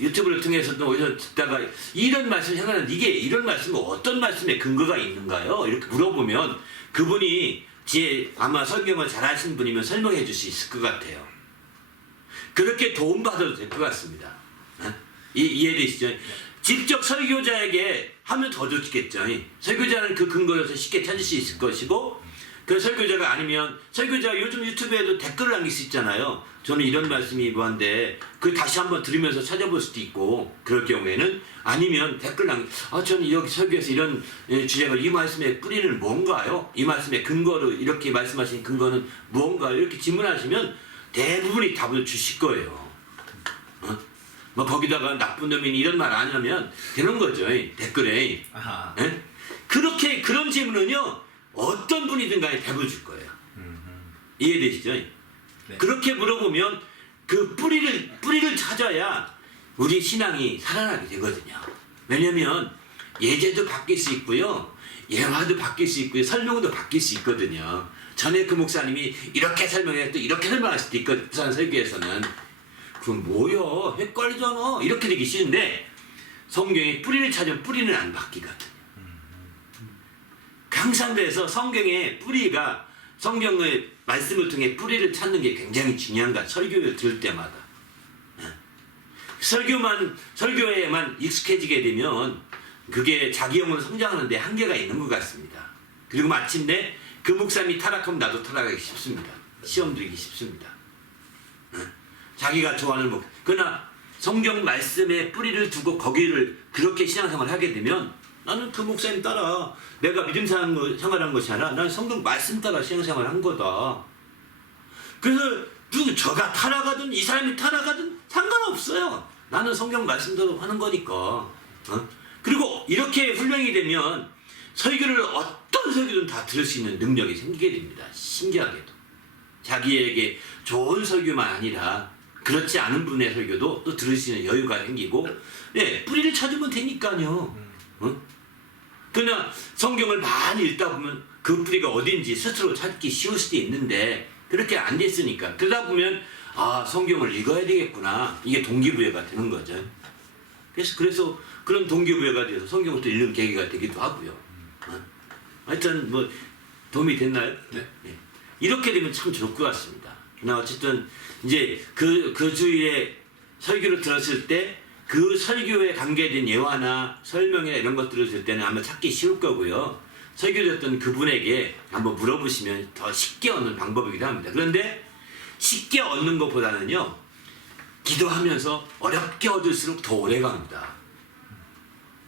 유튜브를 통해서도 어디서 듣다가 이런 말씀 생각나는데 이런 말씀은 어떤 말씀에 근거가 있는가요? 이렇게 물어보면 그분이 아마 설명을 잘 하시는 분이면 설명해 줄 수 있을 것 같아요. 그렇게 도움받아도 될 것 같습니다. 이해되시죠? 직접 설교자에게 하면 더 좋겠죠. 설교자는 그 근거로서 쉽게 찾을 수 있을 것이고, 그 설교자가 아니면 요즘 유튜브에도 댓글을 남길 수 있잖아요. 저는 이런 말씀이 뭐한데 다시 한번 들으면서 찾아볼 수도 있고, 그럴 경우에는 아니면 댓글 저는 여기 설교에서 이런 주제가 이 말씀의 뿌리는 뭔가요? 이 말씀의 근거로 이렇게 말씀하신 근거는 뭔가요? 이렇게 질문하시면 대부분이 답을 주실 거예요. 거기다가 나쁜 놈이니 이런 말 안 하면 되는 거죠. 댓글에. 그렇게 그런 질문은요, 어떤 분이든 간에 답을 줄 거예요. 이해되시죠? 네. 그렇게 물어보면 그 뿌리를 찾아야 우리 신앙이 살아나게 되거든요. 왜냐면 예제도 바뀔 수 있고요, 예화도 바뀔 수 있고요, 설명도 바뀔 수 있거든요. 전에 그 목사님이 이렇게 설명해 또 이렇게 설명할 수도 있거든요. 부산 설교에서는. 그럼 뭐야, 헷갈리잖아, 이렇게 되기 쉬운데 성경에 뿌리를 찾으면 뿌리는 안 바뀌거든요. 항상 그래서 성경의 뿌리가, 성경의 말씀을 통해 뿌리를 찾는 게 굉장히 중요한 거야. 설교를 들을 때마다. 설교에만 익숙해지게 되면 그게 자기 영으로 성장하는 데 한계가 있는 것 같습니다. 그리고 마침내 그 목사님이 타락하면 나도 타락하기 쉽습니다. 시험 들기 쉽습니다. 자기가 좋아하는 그러나 성경 말씀에 뿌리를 두고 거기를 그렇게 신앙생활을 하게 되면 나는 그 목사님 따라 내가 믿음 생활한 것이 아니라 나는 성경 말씀 따라 신앙생활을 한 거다. 그래서 저가 타락하든 이 사람이 타락하든 상관없어요. 나는 성경 말씀대로 하는 거니까. 그리고 이렇게 훈련이 되면 설교를 어떤 설교든 다 들을 수 있는 능력이 생기게 됩니다. 신기하게도. 자기에게 좋은 설교만 아니라 그렇지 않은 분의 설교도 또 들을 수 있는 여유가 생기고, 뿌리를 찾으면 되니까요. 그러나 성경을 많이 읽다 보면 그 뿌리가 어딘지 스스로 찾기 쉬울 수도 있는데 그렇게 안 됐으니까, 그러다 보면 아, 성경을 읽어야 되겠구나. 이게 동기부여가 되는 거죠. 그래서 그런 동기부여가 돼서 성경을 또 읽는 계기가 되기도 하고요. 하여튼 뭐 도움이 됐나요? 네. 네. 이렇게 되면 참 좋을 것 같습니다. 어쨌든 이제 그 주일에 설교를 들었을 때 그 설교에 관계된 예화나 설명이나 이런 것들을 들을 때는 아마 찾기 쉬울 거고요. 설교됐던 그분에게 한번 물어보시면 더 쉽게 얻는 방법이기도 합니다. 그런데 쉽게 얻는 것보다는요, 기도하면서 어렵게 얻을수록 더 오래 갑니다.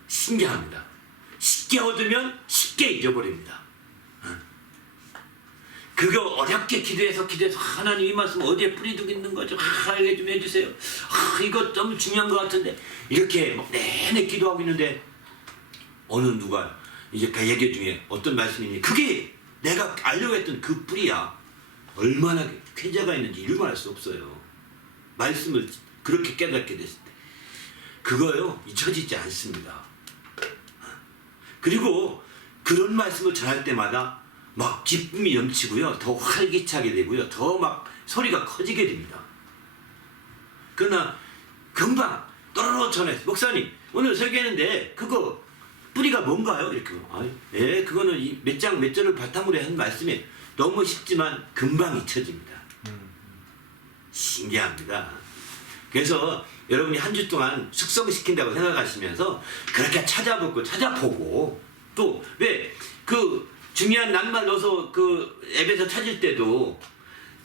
신기합니다. 쉽게 얻으면 쉽게 잊어버립니다. 그거 어렵게 기도해서 하나님 이 말씀 어디에 뿌리두고 있는 거죠? 이게 좀 해주세요. 이거 좀 중요한 것 같은데 이렇게 막 내내 기도하고 있는데 어느 누가 이제 그 얘기 중에 어떤 말씀이니 그게 내가 알려고 했던 그 뿌리야. 얼마나 쾌재가 있는지 이루 말할 수 없어요. 말씀을 그렇게 깨닫게 됐을 때 그거요 잊혀지지 않습니다. 그리고 그런 말씀을 전할 때마다 막 기쁨이 넘치고요, 더 활기차게 되고요, 더 막 소리가 커지게 됩니다. 그러나 금방 또로로 전해서 목사님 오늘 설교했는데 그거 뿌리가 뭔가요? 이렇게 그거는 몇 장 몇 절을 바탕으로 한 말씀이 너무 쉽지만 금방 잊혀집니다. 신기합니다. 그래서 여러분이 한 주 동안 숙성시킨다고 생각하시면서 그렇게 찾아보고 또 왜 그 중요한 낱말 넣어서 그 앱에서 찾을 때도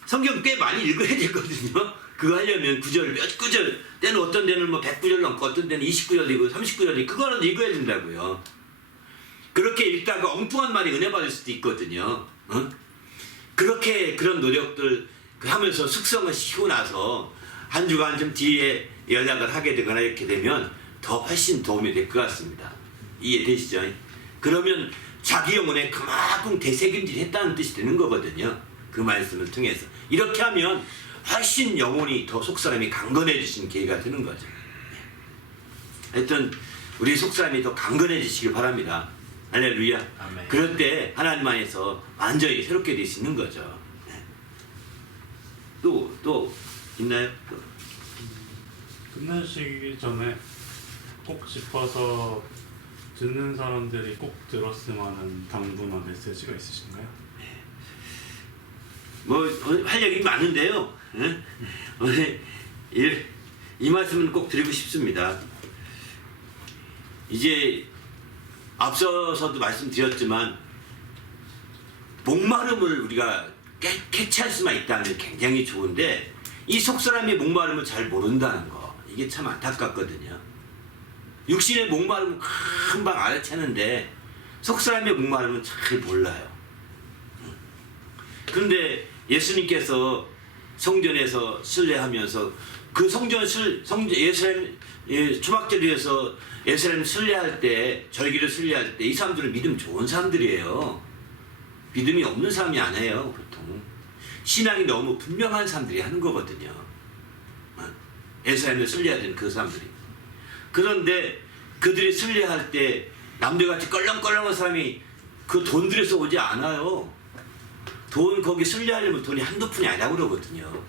성경 꽤 많이 읽어야 되거든요. 그거 하려면 몇 구절, 때는 어떤 데는 뭐 100구절 넘고 어떤 데는 29절이고 30구절이고 그거는 읽어야 된다고요. 그렇게 읽다가 엉뚱한 말이 은혜 받을 수도 있거든요. 그렇게 그런 노력들 하면서 숙성을 시키고 나서 한 주간 좀 뒤에 연락을 하게 되거나 이렇게 되면 더 훨씬 도움이 될 것 같습니다. 이해되시죠? 그러면 자기 영혼에 그만큼 되새김질 했다는 뜻이 되는 거거든요. 그 말씀을 통해서. 이렇게 하면 훨씬 영혼이 더 속사람이 강건해지시는 계기가 되는 거죠. 하여튼 우리 속사람이 더 강건해지시길 바랍니다. 할렐루야. 아멘. 그럴 때 하나님 안에서 완전히 새롭게 될 수 있는 거죠. 또 있나요? 끝내시기 전에 꼭 짚어서 듣는 사람들이 꼭 들었으면 하는 당부나 메시지가 있으신가요? 뭐 할 얘기 많은데요. 오늘 이 말씀은 꼭 드리고 싶습니다. 이제 앞서서도 말씀드렸지만 목마름을 우리가 캐치할 수만 있다면 굉장히 좋은데 이 속사람이 목마름을 잘 모른다는 거, 이게 참 안타깝거든요. 육신의 목마름은 금방 알아채는데 속사람의 목마름은 잘 몰라요. 그런데 예수님께서 성전에서 순례하면서 그 예수님 초막절에서 예수님 순례할 때, 절기를 순례할 때 이 사람들은 믿음 좋은 사람들이에요. 믿음이 없는 사람이 안 해요. 보통 신앙이 너무 분명한 사람들이 하는 거거든요. 예수님을 순례하던 그 사람들이. 그런데 그들이 순례할 때 남들같이 껄렁껄렁한 사람이 그 돈 들여서 오지 않아요. 거기 순례하려면 돈이 한두 푼이 아니라고 그러거든요.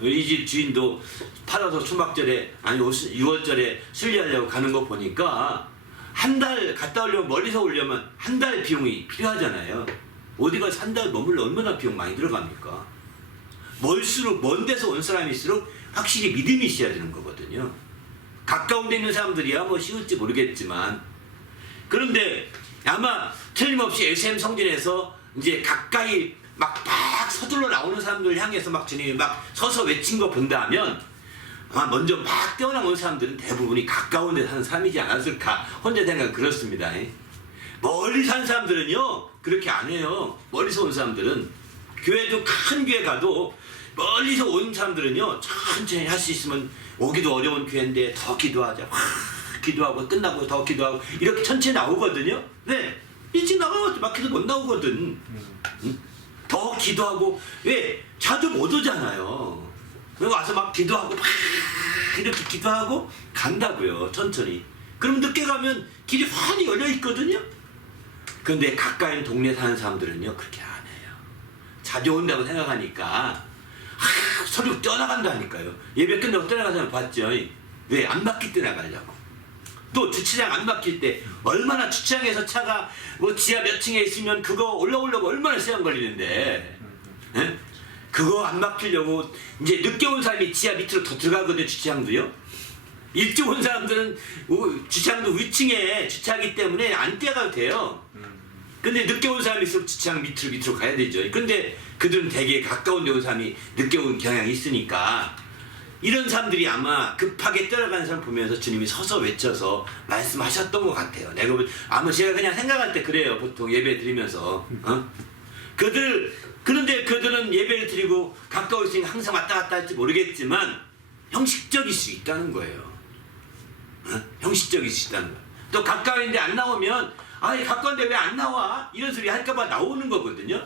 이 집 주인도 팔아서 초막절에 아니 6월절에 순례하려고 가는 거 보니까 한 달 갔다 오려면 멀리서 오려면 한 달 비용이 필요하잖아요. 어디 가서 한 달 머물러 얼마나 비용 많이 들어갑니까? 멀수록 먼 데서 온 사람일수록 확실히 믿음이 있어야 되는 거거든요. 가까운 데 있는 사람들이야 뭐 쉬울지 모르겠지만, 그런데 아마 틀림없이 SM 성전에서 이제 가까이 막 서둘러 나오는 사람들 향해서 막 주님이 막 서서 외친 거 본다면 아마 먼저 막 뛰어나온 사람들은 대부분이 가까운 데 사는 사람이지 않았을까 혼자 생각은 그렇습니다. 멀리 사는 사람들은요 그렇게 안 해요. 멀리서 온 사람들은 교회도 큰 교회 가도 멀리서 온 사람들은요 천천히 할 수 있으면 오기도 어려운 교회인데 더 기도하자. 기도하고 끝나고 더 기도하고 이렇게 천천히 나오거든요. 네, 일찍 나가면 막혀도 못 나오거든. 더 기도하고 왜 자주 못 오잖아요. 그리고 와서 막 기도하고 막 이렇게 기도하고 간다고요. 천천히. 그럼 늦게 가면 길이 환히 열려 있거든요. 그런데 가까이 동네 사는 사람들은요 그렇게 안 해요. 자주 온다고 생각하니까 서로 떠나간다니까요. 예배 끝나고 떠나간 사람 봤죠? 왜? 안 막힐 때 나가려고. 또 주차장 안 막힐 때 얼마나 주차장에서 차가 뭐 지하 몇 층에 있으면 그거 올라오려고 얼마나 시간 걸리는데, 예? 그거 안 막히려고 이제 늦게 온 사람이 지하 밑으로 더 들어가거든요. 주차장도요. 일찍 온 사람들은 주차장도 위층에 주차하기 때문에 안 뛰어가도 돼요. 근데 늦게 온 사람이 있으면 주차장 밑으로 가야 되죠. 근데 그들은 되게 가까운 데 온 사람이 늦게 온 경향이 있으니까 이런 사람들이 아마 급하게 따라가는 사람 보면서 주님이 서서 외쳐서 말씀하셨던 것 같아요. 내가 아마 제가 그냥 생각할 때 그래요. 보통 예배 드리면서 그런데 그들은 예배를 드리고 가까워 있으니까 항상 왔다 갔다 할지 모르겠지만 형식적일 수 있다는 거예요. 형식적일 수 있다는 거예요. 또 가까운데 안 나오면 아니 가까운데 왜 안 나와? 이런 소리 할까봐 나오는 거거든요.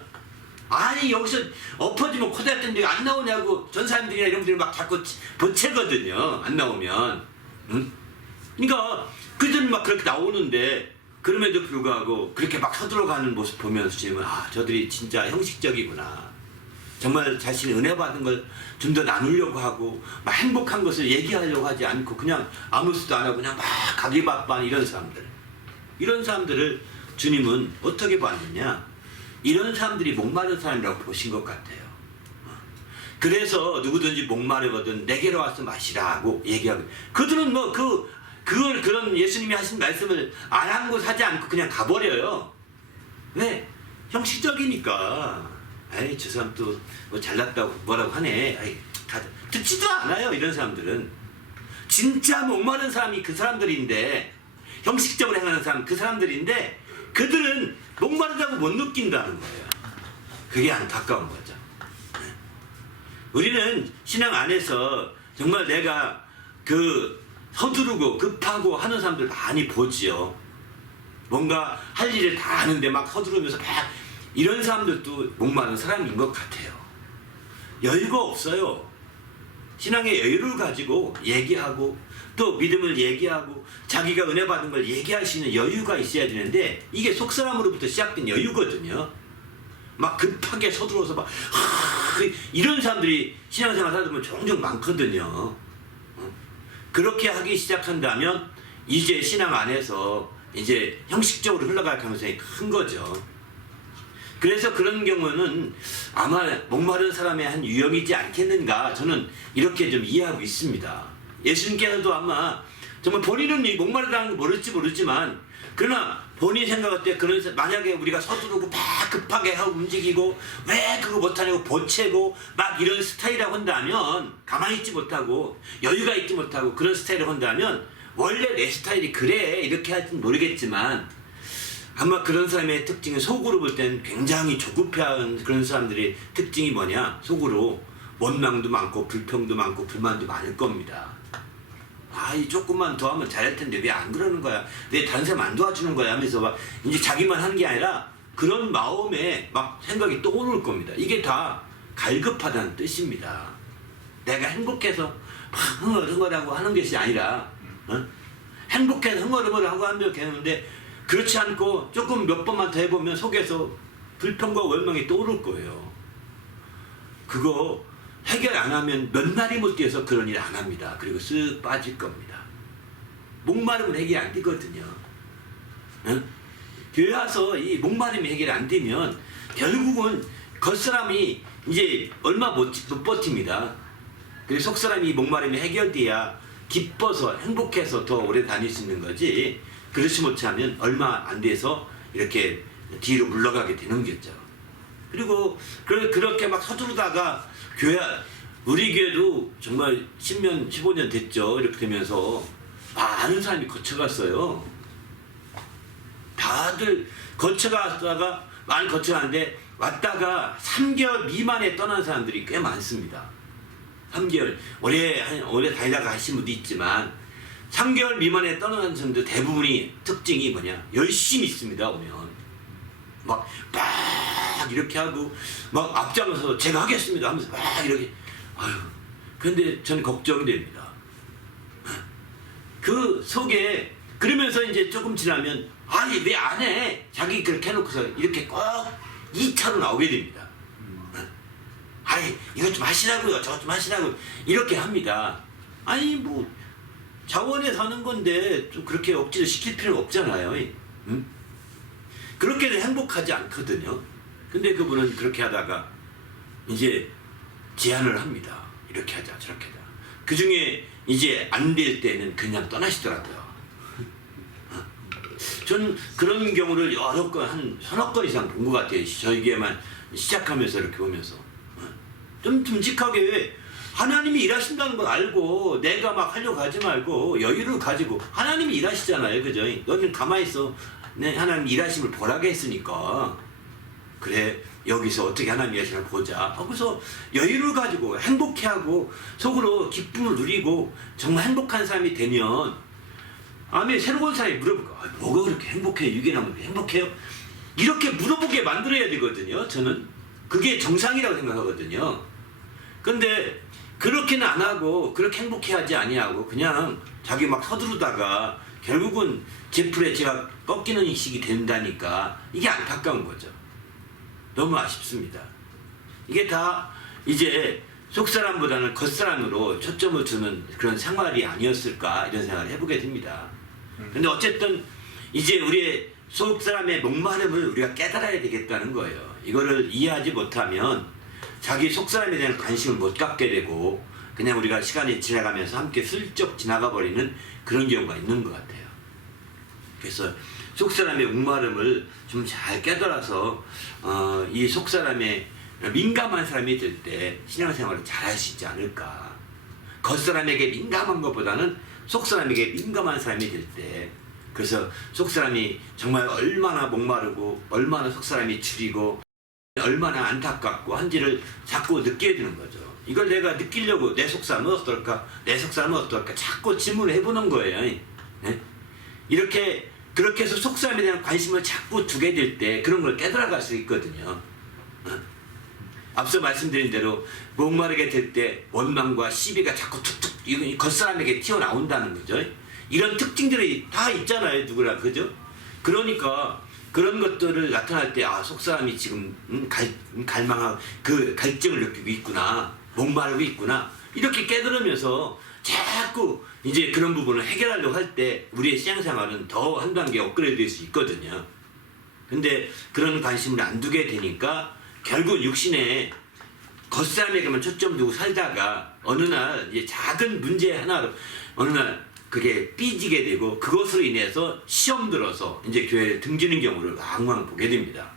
아니 여기서 엎어지면 코다할 텐데 안 나오냐고 전 사람들이나 이런 분들이 막 자꾸 보채거든요. 안 나오면. 응? 그러니까 그들은 막 그렇게 나오는데 그럼에도 불구하고 그렇게 막 서들어가는 모습 보면서 지금 저들이 진짜 형식적이구나. 정말 자신이 은혜 받은 걸 좀 더 나누려고 하고 막 행복한 것을 얘기하려고 하지 않고 그냥 아무 수도 안 하고 그냥 막 가기 바빠 이런 사람들을 주님은 어떻게 봤느냐? 이런 사람들이 목마른 사람이라고 보신 것 같아요. 그래서 누구든지 목마르거든 내게로 와서 마시라고 얘기하고 그들은 뭐 그걸 그런 예수님이 하신 말씀을 아랑곳하지 않고 그냥 가버려요. 왜? 형식적이니까. 아이 저 사람 또 뭐 잘났다고 뭐라고 하네. 아이 듣지도 않아요. 이런 사람들은 진짜 목마른 사람이 그 사람들인데 형식적으로 행하는 사람 그 사람들인데 그들은 목마르다고 못 느낀다는 거예요. 그게 안타까운 거죠. 우리는 신앙 안에서 정말 내가 서두르고 급하고 하는 사람들 많이 보지요. 뭔가 할 일을 다 하는데 막 서두르면서 막 이런 사람들도 목마른 사람인 것 같아요. 여유가 없어요. 신앙의 여유를 가지고 얘기하고 또 믿음을 얘기하고 자기가 은혜 받은 걸 얘기할 수 있는 여유가 있어야 되는데 이게 속사람으로부터 시작된 여유거든요. 막 급하게 서둘러서 막 이런 사람들이 신앙생활 하다 보면 종종 많거든요. 그렇게 하기 시작한다면 이제 신앙 안에서 이제 형식적으로 흘러갈 가능성이 큰 거죠. 그래서 그런 경우는 아마 목마른 사람의 한 유형이지 않겠는가 저는 이렇게 좀 이해하고 있습니다. 예수님께서도 아마 정말 본인은 목마르다는 걸 모르지만 그러나 본인 생각할 때 만약에 우리가 서두르고 막 급하게 하고 움직이고 왜 그거 못하냐고 보채고 막 이런 스타일이라고 한다면 가만히 있지 못하고 여유가 있지 못하고 그런 스타일을 한다면 원래 내 스타일이 그래 이렇게 할지는 모르겠지만 아마 그런 사람의 특징은 속으로 볼 땐 굉장히 조급해하는 그런 사람들의 특징이 뭐냐? 속으로 원망도 많고 불평도 많고 불만도 많을 겁니다. 이 조금만 더 하면 잘할 텐데 왜 안 그러는 거야? 왜 다른 사람 안 도와주는 거야? 하면서 막 이제 자기만 하는 게 아니라 그런 마음에 막 생각이 떠오를 겁니다. 이게 다 갈급하다는 뜻입니다. 내가 행복해서 막 흥얼흥얼하고 하는 것이 아니라 행복해서 흥얼흥얼하고 하면 되는데 그렇지 않고 조금 몇 번만 더 해보면 속에서 불평과 원망이 떠오를 거예요. 그거 해결 안 하면 몇 날이 못 뛰어서 그런 일 안 합니다. 그리고 쓱 빠질 겁니다. 목마름은 해결 안 되거든요. 교회 와서 이 목마름이 해결 안 되면 결국은 겉사람이 이제 얼마 못 버팁니다. 그래서 속사람이 목마름이 해결돼야 기뻐서 행복해서 더 오래 다닐 수 있는 거지 그렇지 못하면 얼마 안 돼서 이렇게 뒤로 물러가게 되는 거죠. 그리고 그렇게 막 서두르다가 우리 교회도 정말 10년, 15년 됐죠. 이렇게 되면서 많은 사람이 거쳐갔어요. 다들 거쳐갔다가 많이 거쳐가는데 왔다가 3개월 미만에 떠난 사람들이 꽤 많습니다. 3개월 오래 다니다가 하신 분도 있지만 3개월 미만에 떠나는 사람들 대부분이 특징이 뭐냐? 열심히 있습니다. 오면 막 이렇게 하고 막 앞장서서 제가 하겠습니다 하면서 막 이렇게 근데 전 걱정됩니다. 그 속에 그러면서 이제 조금 지나면 아니 왜 안 해? 자기 그렇게 해놓고서 이렇게 꼭 2차로 나오게 됩니다. 아이 이것 좀 하시라고요, 저것 좀 하시라고 이렇게 합니다. 아니 뭐 자원에 사는 건데 좀 그렇게 억지로 시킬 필요 없잖아요. 응? 그렇게는 행복하지 않거든요. 근데 그분은 그렇게 하다가 이제 제안을 합니다. 이렇게 하자 저렇게 하자. 그중에 이제 안 될 때는 그냥 떠나시더라고요. 저는 그런 경우를 여러 건, 한 서너 건 이상 본 것 같아요. 저에게만 시작하면서 이렇게 보면서. 좀 듬직하게 하나님이 일하신다는 걸 알고 내가 막 하려고 하지 말고 여유를 가지고 하나님이 일하시잖아요. 그죠? 너는 가만히 있어. 네, 하나님 일하심을 보라게 했으니까. 그래, 여기서 어떻게 하나님 일하시나 보자. 거기서 여유를 가지고 행복해하고 속으로 기쁨을 누리고 정말 행복한 사람이 되면 아멘. 새로운 사람이 물어볼까? 뭐가 그렇게 행복해? 유기나면 행복해요? 이렇게 물어보게 만들어야 되거든요. 저는 그게 정상이라고 생각하거든요. 근데 그렇게는 안 하고 그렇게 행복해하지 아니하고 그냥 자기 막 서두르다가 결국은 제 풀에 제가 꺾이는 식이 된다니까 이게 안타까운 거죠. 너무 아쉽습니다. 이게 다 이제 속사람보다는 겉사람으로 초점을 두는 그런 생활이 아니었을까 이런 생각을 해보게 됩니다. 근데 어쨌든 이제 우리의 속사람의 목마름을 우리가 깨달아야 되겠다는 거예요. 이거를 이해하지 못하면 자기 속사람에 대한 관심을 못 갖게 되고 그냥 우리가 시간이 지나가면서 함께 슬쩍 지나가 버리는 그런 경우가 있는 것 같아요. 그래서 속사람의 목마름을 좀 잘 깨달아서 이 속사람의 민감한 사람이 될 때 신앙생활을 잘 할 수 있지 않을까. 겉사람에게 민감한 것보다는 속사람에게 민감한 사람이 될 때, 그래서 속사람이 정말 얼마나 목마르고 얼마나 속사람이 줄이고 얼마나 안타깝고 한지를 자꾸 느끼게 되는 거죠. 이걸 내가 느끼려고 내 속사람은 어떨까? 내 속사람은 어떨까? 자꾸 질문을 해보는 거예요. 네? 그렇게 해서 속사람에 대한 관심을 자꾸 두게 될 때 그런 걸 깨달아갈 수 있거든요. 앞서 말씀드린 대로 목마르게 될 때 원망과 시비가 자꾸 툭툭 이건 겉사람에게 튀어나온다는 거죠. 이런 특징들이 다 있잖아요. 누구나. 그죠? 그러니까 그런 것들을 나타날 때 속사람이 지금 갈망하고 그 갈증을 느끼고 있구나. 목마르고 있구나. 이렇게 깨달으면서 자꾸 이제 그런 부분을 해결하려고 할 때 우리의 신앙생활은 더 한 단계 업그레이드 될 수 있거든요. 근데 그런 관심을 안 두게 되니까 결국 육신에 겉사람에게만 초점 두고 살다가 어느 날 이제 작은 문제 하나로 어느 날 그게 삐지게 되고 그것으로 인해서 시험 들어서 이제 교회에 등지는 경우를 왕왕 보게 됩니다.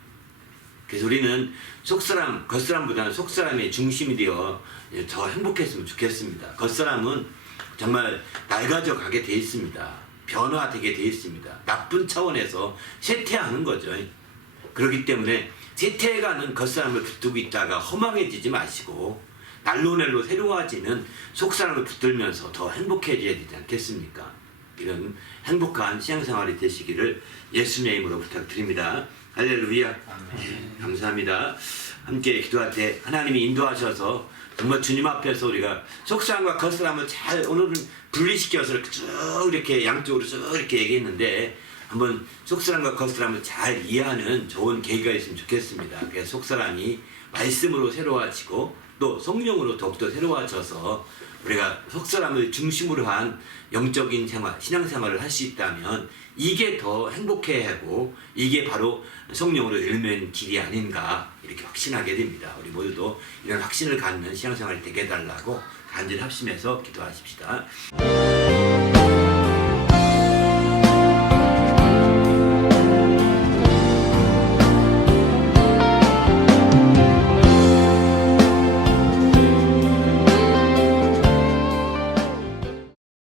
그래서 우리는 속사람, 겉사람보다는 속사람의 중심이 되어 더 행복했으면 좋겠습니다. 겉사람은 정말 낡아져 가게 돼 있습니다. 변화되게 돼 있습니다. 나쁜 차원에서 쇠퇴하는 거죠. 그렇기 때문에 쇠퇴해가는 겉사람을 붙들고 있다가 허망해지지 마시고 날로 새로워지는 속사람을 붙들면서 더 행복해져야 되지 않겠습니까? 이런 행복한 신앙생활이 되시기를 예수님의 이름으로 부탁드립니다. 할렐루야. 감사합니다. 함께 기도할 때 하나님이 인도하셔서 정말 주님 앞에서 우리가 속사람과 겉사람을 잘 오늘은 분리시켜서 쭉 이렇게 양쪽으로 쭉 이렇게 얘기했는데 한번 속사람과 겉사람을 잘 이해하는 좋은 계기가 있으면 좋겠습니다. 그래서 속사람이 말씀으로 새로워지고 또 성령으로 더욱더 새로워져서 우리가 속사람을 중심으로 한 영적인 생활, 신앙생활을 할 수 있다면 이게 더 행복해하고 이게 바로 성령으로 열면 길이 아닌가 이렇게 확신하게 됩니다. 우리 모두도 이런 확신을 갖는 신앙생활이 되게 해달라고 간절히 합심해서 기도하십시다.